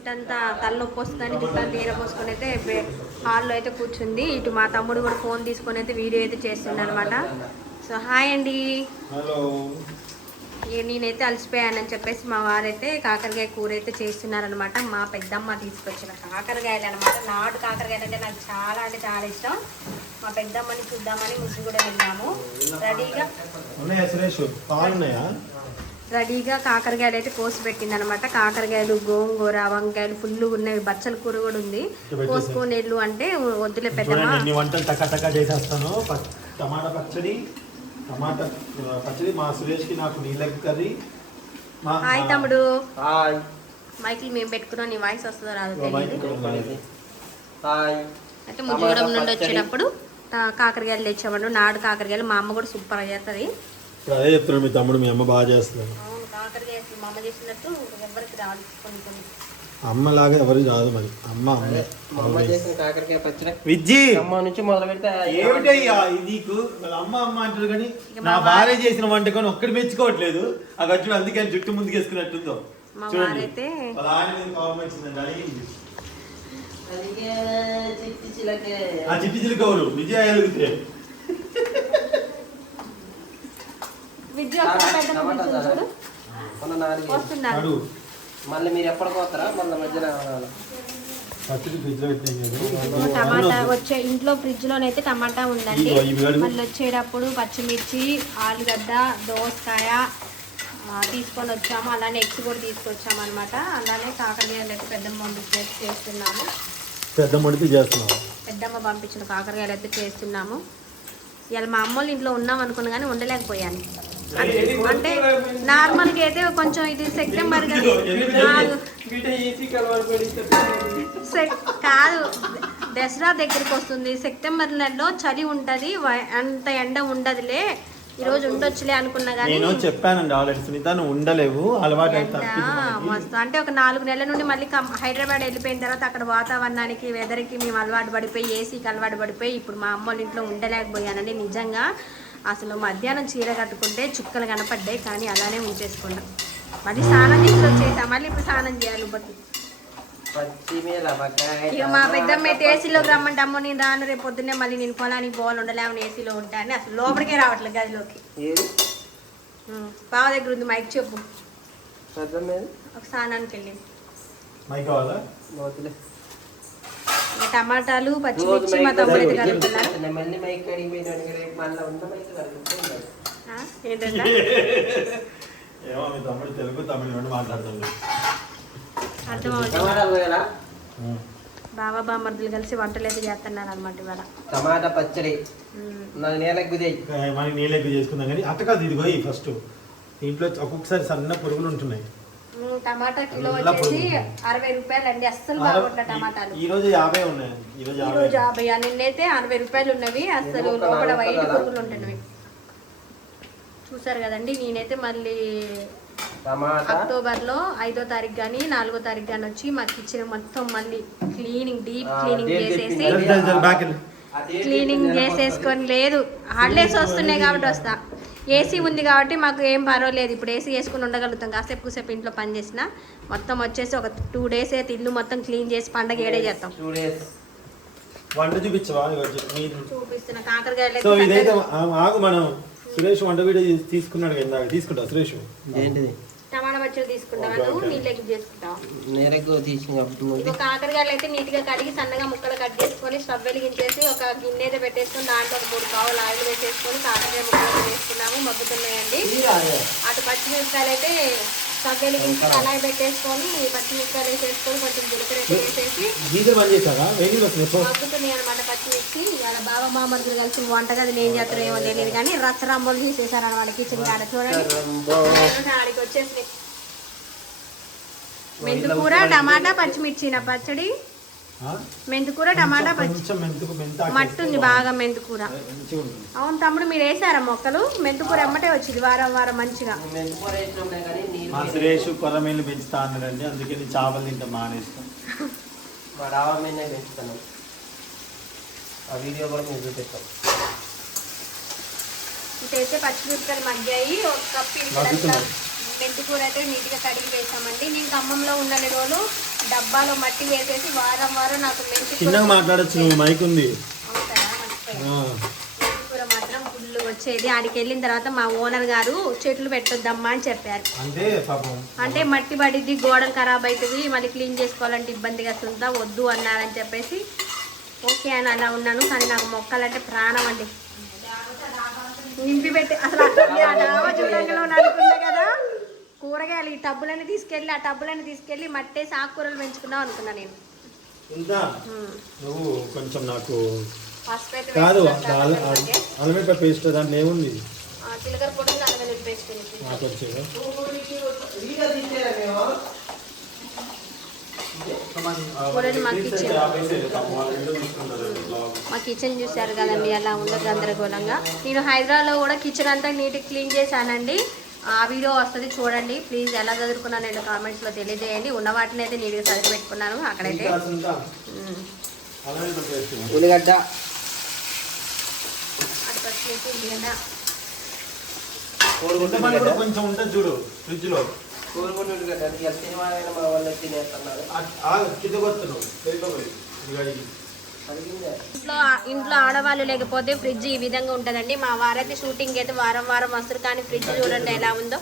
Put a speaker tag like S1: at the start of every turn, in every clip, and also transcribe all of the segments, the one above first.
S1: జుట్టు అంతా తలనొప్పి వస్తుందని జుట్టు అంతా ఈరపోసుకొని అయితే హాల్లో అయితే కూర్చుంది. ఇటు మా తమ్ముడు కూడా ఫోన్ తీసుకొని అయితే వీడియో అయితే చేస్తుండ అనమాట సో హాయ్ అండి. నేనైతే అలసిపోయానని చెప్పేసి మా వారైతే కాకరకాయ కూర అయితే చేస్తున్నారనమాట మా పెద్దమ్మ తీసుకొచ్చిన కాకరకాయలు అనమాట నాటు కాకరకాయలు అంటే నాకు చాలా అంటే చాలా ఇష్టం. మా పెద్దమ్మని చూద్దామని ముసుగు కూడా వెళ్ళాము. రెడీగా రెడీగా కాకరకాయలు అయితే కోసి పెట్టింది అనమాట కాకరకాయలు గోంగూర వంకాయలు ఫుల్ ఉన్నాయి. బచ్చల కూర కూడా ఉంది. కోసుకొని వెళ్ళు అంటే వద్దులే
S2: ఎన్ని వంటలు టకా టకా చేసేస్తాను. టమాటా పచ్చడి టమాటా పచ్చడి. మా సురేష్కి నాకు నీళ్ళకి కర్రీ.
S1: హాయ్ తమ్ముడు.
S3: హాయ్.
S1: మైకిల్ మేము పెట్టుకున్నాం. నీ వాయిస్ వస్తుందో రాదో తెలియదు అయితే ముజగూడెం నుండి. వచ్చేటప్పుడు ఆ, కాకరకాయలు తెచ్చామండు. నాడు కాకరకాయలు మా అమ్మ కూడా సూపర్ చేస్తుంది.
S2: ఇప్పుడు అదే చెప్తున్నాడు మీ తమ్ముడు మీ అమ్మ బాగా చేస్తున్నాడు
S1: అవును కాకరకాయ అసలు మా అమ్మ చేసినట్టు ఎవరికి రాదు కొన్ని కొన్ని.
S2: అమ్మలాగా ఎవరికి రాదు మరి. అమ్మ అమ్మే.
S3: మా అమ్మ చేసిన కాకరకాయ పచ్చడి.
S2: విజ్జి!
S3: అమ్మ నుంచి మొదలు పెడితే
S2: ఏమిటయ్యా ఇది? నీకు వాళ్ళ అమ్మ అమ్మ అంటారు కానీ నా భార్య చేసిన వంటకం ఒక్కటి మెచ్చుకోవట్లేదు. ఆ గచ్చుడు అందుకే జుట్టు ముందుకు వేసుకున్నట్టుందో
S1: మా
S2: చూడండి.
S1: వారైతే
S2: వాళ్ళ ఆయన మీద కోపం వచ్చిందండి అడిగింది
S3: అదిగే చిట్టి చిలకే.
S2: ఆ చిట్టి చిలుక ఎవరు? విజయ ఎలుగుతే
S1: విద్య ఒకసారి పెద్దమ్మ
S3: టమాటా
S1: కూర్చొని చూడు
S3: మళ్ళీ మీరు ఎప్పటికి పోతారా? మళ్ళీ మధ్యన
S1: టమాటా వచ్చే ఇంట్లో ఫ్రిడ్జ్ లోనైతే టమాటా ఉందండి. మళ్ళీ వచ్చేటప్పుడు పచ్చిమిర్చి ఆలుగడ్డ దోసకాయ తీసుకొని వచ్చాము. అలానే ఎగ్స్ కూడా తీసుకొచ్చాము అనమాట అలానే కాకరకాయలు అయితే పెద్దమ్మ చేస్తున్నాము.
S2: పెద్ద మడిపి చేస్తున్నాం
S1: పెద్దమ్మ పంపించిన కాకరకాయలు అయితే చేస్తున్నాము. ఇవాళ మా అమ్మ వాళ్ళ ఇంట్లో ఉన్నాం అనుకున్నా కానీ ఉండలేకపోయాను అంటే నార్మల్గా అయితే కొంచెం ఇది సెప్టెంబర్ కదా. దసరా దగ్గరికి వస్తుంది. సెప్టెంబర్ నెలలో చలి ఉంటుంది అంత ఎండ ఉండదులే. ఈరోజు ఉండొచ్చులే అనుకున్నా కానీ
S2: నేను చెప్పానండి ఆల్రెడీ సునీత నువ్వు ఉండలేవు. అలవాటు
S1: మస్తు. అంటే ఒక నాలుగు నెలల నుండి మళ్ళీ కం- హైదరాబాద్ వెళ్ళిపోయిన తర్వాత అక్కడ వాతావరణానికి వెదర్కి మేము అలవాటు పడిపోయి ఏసీకి అలవాటు పడిపోయి ఇప్పుడు మా అమ్మ ఇంట్లో ఉండలేకపోయానండి నిజంగా. అసలు మధ్యాహ్నం చీర కట్టుకుంటే చుక్కలు కనపడ్డాయి కానీ అలానే ఉంచేసుకున్నాం. మళ్ళీ స్నానం చేసి వచ్చేసా. మళ్ళీ ఇప్పుడు స్నానం చేయాలి ఇక మా పెద్దమ్మ అయితే ఏసీలోకి రమ్మంటే అమ్మ నేను రాను రేపు పొద్దున్నే మళ్ళీ నేను పొలానికి పోవాలి ఉండలేమని ఏసీలో ఉంటాను అసలు లోపలికే రావట్లేదు గదిలోకి. బావ దగ్గర ఉంది మైక్ చెప్పు.
S3: మీద
S1: ఒక స్నానానికి వెళ్ళింది
S2: మైక్ కావాలా
S3: మోతులే
S1: ఇక టమాటాలు పచ్చిమిర్చి మా తమ్ముడు అయితే. కలుపుతున్నారు బాబా బామర్దులు కలిసి వంటలు అయితే చేస్తున్నారు అనమాట ఇవాళ.
S3: టమాటా పచ్చడి.
S2: మనకి నీళ్ళకి చేసుకుందాం కానీ అట్ట కాదు ఇదిగో ఫస్ట్ దీంట్లో ఒక్కొక్కసారి సన్న పురుగులు ఉంటున్నాయి.
S1: టమాటా కిలో వచ్చేసి. అరవై రూపాయలు అండి అస్సలు బాగుంటాయి టమాటాలు.
S2: ఈ రోజు యాభై ఉన్నాయి. ఈ రోజు యాభై.
S1: నిన్నైతే అరవై రూపాయలు ఉన్నవి. అసలు
S3: ఒక్క
S1: లోపల వైట్? పురుగులు ఉంటున్నవి. చూసారు కదండి నేనైతే మళ్ళీ
S3: టమాటా.
S1: అక్టోబర్లో ఐదో తారీఖు కానీ నాలుగో తారీఖు కానీ వచ్చి మా కిచెన్ మొత్తం మళ్ళీ క్లీనింగ్ డీప్ క్లీనింగ్ చేసేసి క్లీనింగ్ చేసేసుకొని లేదు. హాలిడేస్ వస్తున్నాయి కాబట్టి వస్తా. ఏసీ ఉంది కాబట్టి మాకు ఏం పర్వాలేదు. ఇప్పుడు ఏసీ వేసుకుని ఉండగలుగుతాం. కాసేపు కూసేపు ఇంట్లో పని చేసిన మొత్తం వచ్చేసి ఒక టూ డేస్ అయితే ఇల్లు మొత్తం క్లీన్ చేసి పండగ ఏడే చేస్తాం.
S2: వంట చూపించవా?
S1: చూపిస్తున్న. కాకరకాయలు
S2: సో
S1: అయితే
S2: ఇదైతే
S1: చక్కగా-
S2: ఆ- ఆగు మనం. సురేష్ వంట వీడియో తీసి- తీసుకున్నాడు కదా తీసుకుంటా సురేష్.
S3: ఏంటిది
S1: పచ్చడి తీసుకుంటాం.
S2: ఓకే.
S1: నీళ్ళకి చేసుకుంటాం.
S3: నేరకు
S1: ఇగో కాకరకాయలు అయితే నీట్గా కడిగి సన్నగా ముక్కలు కట్ చేసుకొని స్టవ్ వెలిగించేసి ఒక గిన్నె అయితే పెట్టేసుకొని దాంట్లో ఒక మూడు పావులు ఆయిల్ వేసేసుకొని కాకరకాయ ముక్కలు వేసుకున్నాము మగ్గుతున్నాయండి. అటు పచ్చిమిరపకాయలు అయితే స్టవ్ వెలిగించి కళాయి పెట్టేసుకొని పచ్చిమిరపకాయలు వేసేసుకొని కొంచెం జీలకర్ర వేసేసి మగ్గుతున్నాయి అనమాట పచ్చిమిర్చి. ఇవాళ బావ మామూలు కలిసి వంటగది ఏం చేస్తారో ఏమో తెలియదు కానీ రచ్చరంబోలు తీసేసారు అనమాట కిచెన్ కాడ. చూడండి. ఆడికి వచ్చేసి మెంతుకూర టమాటా పచ్చిమిర్చి నా పచ్చడి?
S2: ఆ?
S1: మెంతుకూర టమాటా పచ్చి
S2: కొంచెం మెంతుకు మెంత
S1: మట్టు ఉంది బాగా మెంతుకూర. అవును తమ్ముడు మీరు వేసారా మొక్కలు? మెంతుకూర ఎమ్మటే వచ్చింది వారం వారం మంచిగా.
S2: మా సురేష్ కొర్రమీళ్ళు పెంచుతా అన్నాడండి. అందుకని చేపలు తింటాం మానేస్తాం
S3: మా పెంచుతాను. ఆ వీడియో కూడా మీరు చూపిస్తాం
S1: ఇటైతే పచ్చిమిరపకాయలు మగ్గాయి. ఒక కప్పు. మెంతి కూర అయితే నీట్గా కడిగి వేసామండి. నేను ఖమ్మంలో ఉన్న రోజులు డబ్బాలో మట్టి వేసేసి వారం వారం నాకు మెంతి
S2: చిన్నగా మాట్లాడచ్చు మైక్ ఉంది.
S1: కూర మాత్రం ఫుల్ వచ్చేది. ఆడికి వెళ్ళిన తర్వాత మా ఓనర్ గారు చెట్లు పెట్టొద్దమ్మా అని చెప్పారు.
S2: అంటే
S1: మట్టి పడిద్ది గోడలు ఖరాబ్ అవుతుంది మళ్ళీ క్లీన్ చేసుకోవాలంటే ఇబ్బందిగా వస్తుందా వద్దు అన్నారని చెప్పేసి ఓకే అని అలా ఉన్నాను. కానీ నాకు మొక్కలంటే ప్రాణం అండి. నింపి పెట్టి అసలు అక్కడ చూడంగా అనుకున్నా కదా. కూరగాయలు ఈ టబ్బులన్నీ తీసుకెళ్ళి ఆ టబ్బులన్నీ తీసుకెళ్ళి మట్టేసి ఆకుకూరలు పెంచుకుందాం అనుకున్నా నేను.
S2: నువ్వు కొంచెం నాకు కాదు అల్ల- పేస్ట్ దాంట్లో ఏముంది
S1: జీలకర్ర పొడి అల్లం పేస్ట్.
S2: నాకు వచ్చేది
S1: మా కిచెన్ మా కిచెన్ చూశారు కదండి అలా ఉందో గందరగోళంగా. నేను హైదరాబాద్లో కూడా కిచెన్ అంతా నీట్గా క్లీన్ చేశానండి. ఆ వీడియో వస్తుంది చూడండి. ప్లీజ్ ఎలా చదువుకున్నాను నేను కామెంట్స్లో తెలియజేయండి. ఉన్న వాటిని అయితే నీట్గా చదివి పెట్టుకున్నాను అక్కడైతే
S3: ఉల్లిగడ్డ.
S2: కొంచెం ఉంటుంది చూడు
S3: ఫ్రిడ్జ్లో మా వాళ్ళు తినేస్తున్నారు
S1: ఇంట్లో ఇంట్లో ఆడవాళ్ళు లేకపోతే ఫ్రిడ్జ్ ఈ విధంగా ఉంటుందండి. మా వారైతే షూటింగ్ అయితే వారం వారం వస్తారు కానీ ఫ్రిడ్జ్ చూడండి ఎలా ఉందో.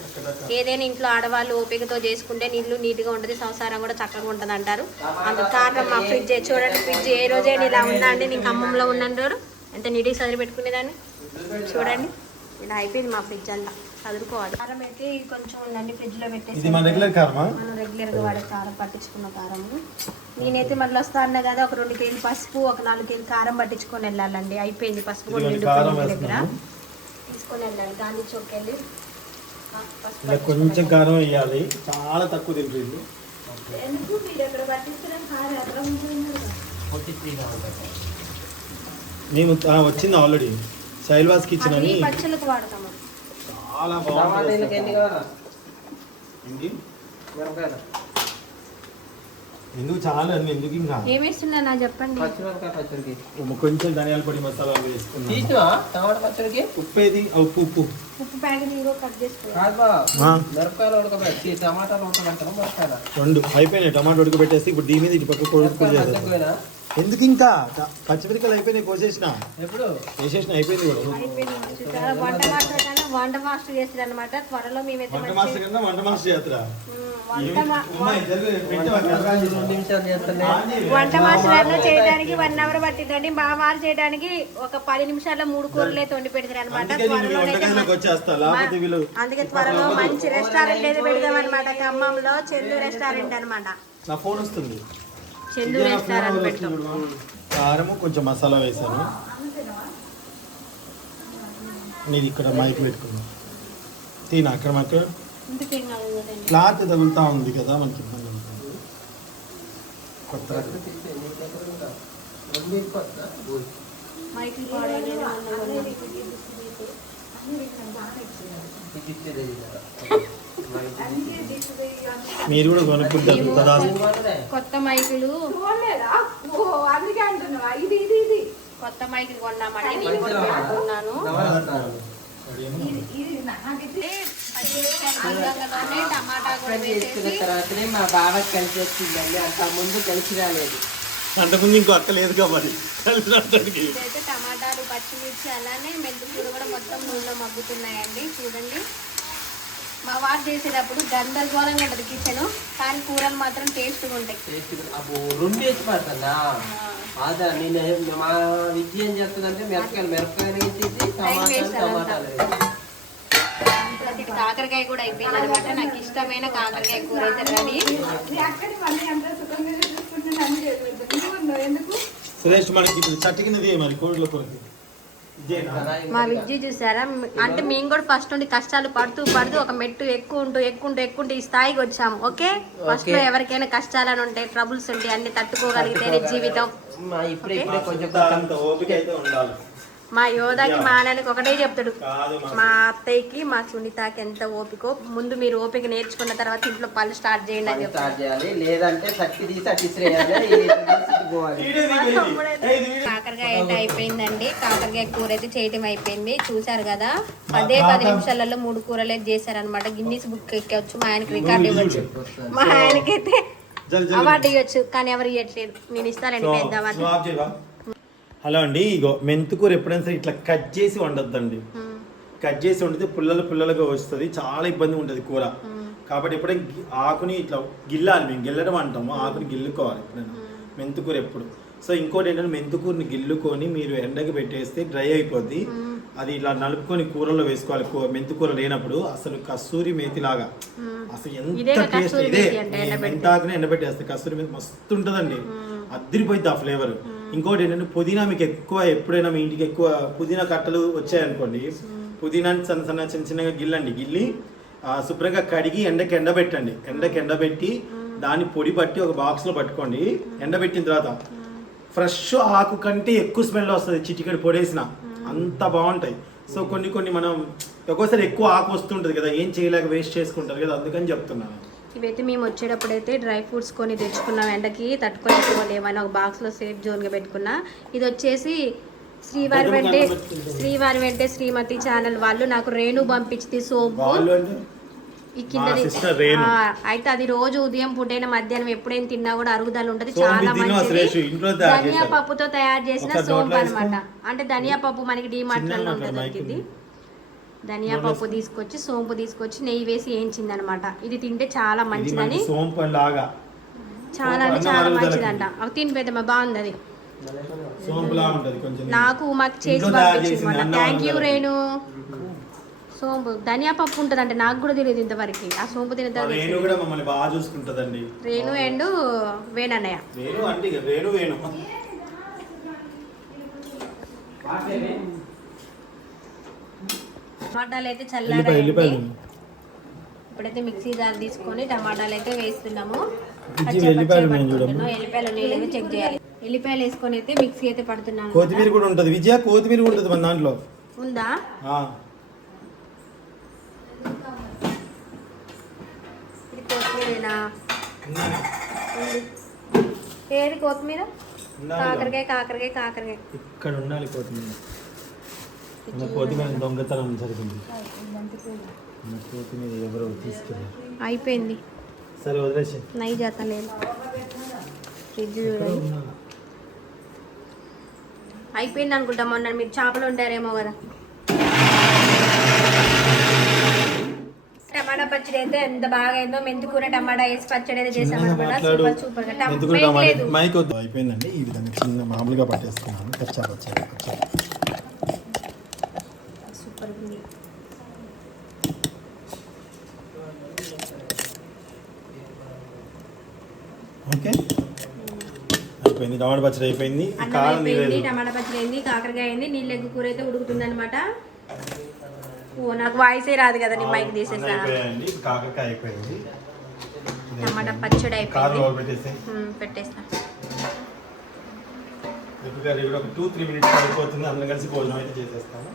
S1: ఏదైనా ఇంట్లో ఆడవాళ్ళు ఓపికతో చేసుకుంటే నీళ్ళు నీట్గా ఉంటుంది సంసారం కూడా చక్కగా ఉంటుంది అంటారు. అందుకు కారణం మా ఫ్రిడ్జ్ చూడండి ఫ్రిడ్జ్ ఏ రోజే ఇలా ఉందా అండి? నేను ఖమ్మంలో ఉన్నాను ఎంత నీటికి చదివి పెట్టుకునేదాన్ని? చూడండి. ఇలా అయిపోయింది మా ఫ్రిడ్జ్ అంతా. చదువుకోవాలి. కారం అయితే కొంచెం ఉందండి ఫ్రిడ్జ్లో పెట్టేసి
S2: ఇది మన రెగ్యులర్ కారమా?
S1: మనం రెగ్యులర్గా వాడే కారం పట్టించుకున్న కారము. నేనైతే మళ్ళీ వస్తా అన్నా కదా ఒక రెండు కేజీలు పసుపు ఒక నాలుగు కేజీలు కారం పట్టించుకొని వెళ్ళాలండి. అయిపోయింది పసుపు కూడా
S2: కారం
S1: దగ్గర. తీసుకొని వెళ్ళాలి గాంధీ చౌక్ వెళ్ళి.
S2: ఇలా కొంచెం కారం వేయాలి. చాలా తక్కువ తింటుంది.
S1: ఎందుకు మీరు ఎక్కడ పట్టిస్తున్నాం కారం? ఎక్కడ ఉంటుంది
S2: మేము ఆ, వచ్చింది ఆల్రెడీ శైల్వాస్ కిచెన్
S1: అది
S2: అని
S1: పచ్చళ్ళకు వాడతాము.
S2: చాలా?
S3: మిరపకాయలు
S2: ఎందుకు చాలా అండి ఎందుకు ఇంకా?
S1: ఏమేస్తున్నా చెప్పండి.
S2: కొంచెం ధనియాల పొడి మసాలా
S3: టమాటా పచ్చడికి?
S2: ఉప్పేది ఆ, ఉప్పు ఉప్పు.
S1: ఉప్పు ప్యాకెట్ ఇంకో కట్
S3: మిరపకాయలు ఉడకబెట్టి టమాటాలు ఉడకబెట్టడం మిరపకాయలు
S2: రెండు అయిపోయినాయి. టమాటా ఉడకబెట్టేసి ఇప్పుడు దీని మీద ఇటు పక్క కొడుకు ఎందుకు ఇంకా? పచ్చిమిరపకాయలు అయిపోయినాయి కోసేసిన.
S3: ఎప్పుడు?
S2: వేసేసిన అయిపోయింది కూడా?
S1: వంట మాస్టర్ కన్నా వంట మాస్టర్ అనమాట త్వరలో మేమైతే
S2: వంట మాస్టర్ కన్నా వంట
S1: వంట చేయడానికి వన్ అవర్ పట్టిందండి మా వారు చేయడానికి ఒక పది నిమిషాల్లో మూడు కూరలే తొండి పెడతారు అనమాట
S2: అందుకే
S1: త్వరలో మంచి రెస్టారెంట్ అయితే పెడదాం అనమాట ఖమ్మంలో. చందు రెస్టారెంట్ అన్నమాట.
S2: నా ఫోన్ వస్తుంది.
S1: చందు రెస్టారెంట్.
S2: కారము కొంచెం మసాలా వేసాను. నేను ఇక్కడ మైక్ పెట్టుకున్నా. తీనా అక్కడ మాకు. క్లాత్ తగులుతా ఉంది కదా మనకి ఇబ్బంది అవుతుంది కొత్త?
S1: మైకి
S2: మీరు కూడా కొనుక్కుంటారు. కదా.
S1: కొత్త మైకులు.
S4: అందుకే అంటున్నావా? ఇది ఇది ఇది.
S1: కొత్త మైకులు కొన్నామండి. నేను కూడా పెట్టుకున్నాను
S3: తర్వాతనే మా బావ కలిసి వచ్చిందండి. అంత ముందు కలిసి రాలేదు.
S2: అంతకుముందు ఇంకో అక్క లేదు కాబట్టి
S1: టమాటాలు పచ్చిమిర్చి అలానే మెంతికూర కూడా మొత్తం నూనెలో మగ్గుతున్నాయండి. చూడండి. మా వారు చేసేటప్పుడు గందరగోళంగా ఉంటుంది కిచెన్ కానీ కూరలు మాత్రం టేస్ట్గా ఉంటాయి.
S3: టేస్ట్ అబ్బో రెండు వేసి పడుతుందా అదా నేను మా విద్య ఏం చేస్తుందంటే మిరపకాయలు మిరపకాయలు వేసేసి టమాటాలు
S1: కాకరకాయ కూడా అయిపోయింది. అనమాట నాకు ఇష్టమైన కాకరకాయ కూర అయితే రెడీ.
S2: శ్రేష్ఠ మనకి ఇప్పుడు చట్టికినది మరి కోడిలో కొరకు ఇదేనా
S1: మా విద్య చూసారా? అంటే మేము కూడా ఫస్ట్ నుండి కష్టాలు పడుతూ పడుతూ ఒక మెట్టు ఎక్కువ ఉంటూ ఎక్కువ ఉంటూ ఎక్కువ ఉంటూ ఈ స్థాయికి వచ్చాము. ఓకే ఫస్ట్లో ఎవరికైనా కష్టాలని ఉంటాయి ట్రబుల్స్ ఉంటాయి అన్ని తట్టుకోగలిగితేనే జీవితం.
S3: మా
S1: యోధాకి మా నాన్నకి ఒకటే చెప్తాడు.
S2: మా
S1: అత్తయ్యకి మా సునీతకి ఎంత ఓపికో ముందు మీరు ఓపిక నేర్చుకున్న తర్వాత ఇంట్లో పళ్ళు స్టార్ట్ చేయండి అని
S3: స్టార్ట్ చేయాలి. లేదంటే సక్తి తీసి.
S1: కాకరకాయ అయితే అయిపోయిందండి. కాకరకాయ కూర అయితే చేయటం అయిపోయింది. చూసారు కదా? పదే పది నిమిషాలలో మూడు కూరలు అయితే చేశారనమాట గిన్నీస్ బుక్ ఎక్కవచ్చు మా ఆయనకి రికార్డు ఇవ్వచ్చు. మా ఆయనకైతే అవార్డు ఇవ్వచ్చు కానీ ఎవరు ఇవ్వట్లేదు. నేను ఇస్తానండి పెద్ద అవార్డు?
S2: హలో అండి ఇగో మెంతుకూర ఎప్పుడైనా సరే ఇట్లా కట్ చేసి వండొద్దండి. కట్ చేసి వండితే పుల్లలు పుల్లలుగా వస్తుంది చాలా ఇబ్బంది ఉంటుంది కూర. కాబట్టి ఎప్పుడైనా ఆకుని ఇట్లా గిల్లాలి మేము గిల్లడం అంటాము ఆకుని గిల్లుకోవాలి ఎప్పుడైనా. మెంతుకూర ఎప్పుడు. సో ఇంకోటి ఏంటంటే మెంతుకూరని గిల్లుకొని మీరు ఎండకి పెట్టేస్తే డ్రై అయిపోద్ది. అది ఇలా నలుపుకొని కూరలో వేసుకోవాలి మెంతుకూర లేనప్పుడు అసలు కస్తూరి మేతి లాగా. అసలు ఎంత టేస్ట్ ఇదే. మెంతాకుని ఎండబెట్టేస్తే కస్తూరి మేతి మస్తు ఉంటుందండి. అద్దరిపోయింది ఆ ఫ్లేవర్ ఇంకోటి ఏంటంటే పుదీనా మీకు ఎక్కువ ఎప్పుడైనా మీ ఇంటికి ఎక్కువ పుదీనా కట్టలు వచ్చాయనుకోండి పుదీనాని సన్న సన్న చిన్న చిన్నగా గిల్లండి. గిల్లి శుభ్రంగా కడిగి ఎండకి ఎండబెట్టండి. ఎండకి ఎండబెట్టి దాన్ని పొడి పట్టి ఒక బాక్స్లో పట్టుకోండి. ఎండబెట్టిన తర్వాత ఫ్రెష్ ఆకు కంటే ఎక్కువ స్మెల్ వస్తుంది చిటికెడు పొడేసిన. అంత బాగుంటాయి. సో కొన్ని కొన్ని మనం ఒక్కోసారి ఎక్కువ ఆకు వస్తుంటుంది కదా ఏం చేయలేక వేస్ట్ చేసుకుంటారు కదా అందుకని చెప్తున్నాను.
S1: ఇవైతే మేము వచ్చేటప్పుడు అయితే డ్రై ఫ్రూట్స్ కొని తెచ్చుకున్నాం. ఎండకి తట్టుకొని ఏమైనా ఒక బాక్స్లో సేఫ్ జోన్గా పెట్టుకున్నా. ఇది వచ్చేసి శ్రీవారి వెంటే శ్రీవారి వెంటే శ్రీమతి ఛానల్ వాళ్ళు నాకు రేణు పంపించింది సోపు. ఈ కిందది. ఆ, అయితే అది రోజు ఉదయం పూటైనా మధ్యాహ్నం ఎప్పుడైనా తిన్నా కూడా అరుగుదల ఉంటది. చాలా మంచిది. ధనియా. పప్పుతో తయారు చేసిన సోంపు అనమాట అంటే ధనియా పప్పు మనకి
S2: డిమార్ట్లలో
S1: ఉంటుంది. ధనియా పప్పు తీసుకొచ్చి సోంపు తీసుకొచ్చి నెయ్యి వేసి వేయించింది అనమాట ఇది తింటే చాలా మంచిదని.
S2: సోంపు లాగా.
S1: చాలా అంటే చాలా. మంచిదంట. అవి తిని పెద్దమ్మ బాగుంది అది నాకు మాకు చేసి పంపించింది థ్యాంక్ యూ. రేణు. సోంపు. ధనియా పప్పు ఉంటుంది అంటే నాకు కూడా తెలియదు ఇంతవరకు. ఆ సోంపు తిన
S2: రేణు కూడా మమ్మల్ని బాగా చూసుకుంటదండి.
S1: రేణు అండ్ వేణన్నయ్య.
S2: అంటే ఇక వేణు. వేణు
S1: టమాటాలు అయితే
S2: ఎల్లిపాయలు
S1: ఇప్పుడైతే మిక్సీ జార్ తీసుకొని టమాటాలు అయితే వేస్తున్నాము
S2: ఎల్లిపాయలు ఉన్నాయి
S1: చెక్ చేయాలి. ఎల్లిపాయలు వేసుకొని అయితే మిక్సీ అయితే పడుతున్నాను
S2: కొత్తిమీర కూడా ఉంటది. విజయ కొత్తిమీర కూడా ఉంటది మన దాంట్లో.
S1: ఉందా? ఇది కొత్తిమీరేనా. ఏది కొత్తిమీర. కాకరకాయ కాకరకాయ కాకరకాయ.
S2: ఇక్కడ ఉండాలి కొత్తిమీర. దొంగతనం జరిగింది. ఎవరో తీసుకెళ్ళారు
S1: అయిపోయింది.
S2: సరే వదిలేసి.
S1: నై జాత లేదు. ఫ్రిడ్జ్ చూడండి అయిపోయింది అనుకుంటా మొన్న మీరు చేపలు ఉంటారేమో కదా. టమాటా పచ్చడి అయితే ఎంత బాగా అయిందో మెంతికూర టమాటా వేసి పచ్చడి అయితే చేసామన్నమాట
S2: మాట్లాడు.
S1: సూపర్ సూపర్గా. టమ-
S2: ఎందుకు
S1: మైక్ లేదు.
S2: మైక్ వద్దు. అయిపోయిందండి. ఈ విధంగా చిన్న మామూలుగా పట్టేసుకున్నాను కచ్చా పచ్చా కచ్చా
S1: సూపర్ ఉంది
S2: ఓకే. అయిపోయింది. టమాటా పచ్చడి అయిపోయింది. కారం
S1: అయిపోయింది టమాటా పచ్చడి అయింది కాకరకాయ అయింది నీళ్ళ ఎగ్గు కూర అయితే ఉడుకుతుంది అనమాట ఓ నాకు వాయిసే రాదు కదా నీ మైక్ తీసేసా
S2: కాకరకాయ అయిపోయింది.
S1: టమాటా పచ్చడి అయిపోయింది. పెట్టేస్తా.
S2: ఒక టూ త్రీ మినిట్స్ అయిపోతుంది అందరం కలిసి భోజనం అయితే చేసేస్తాము.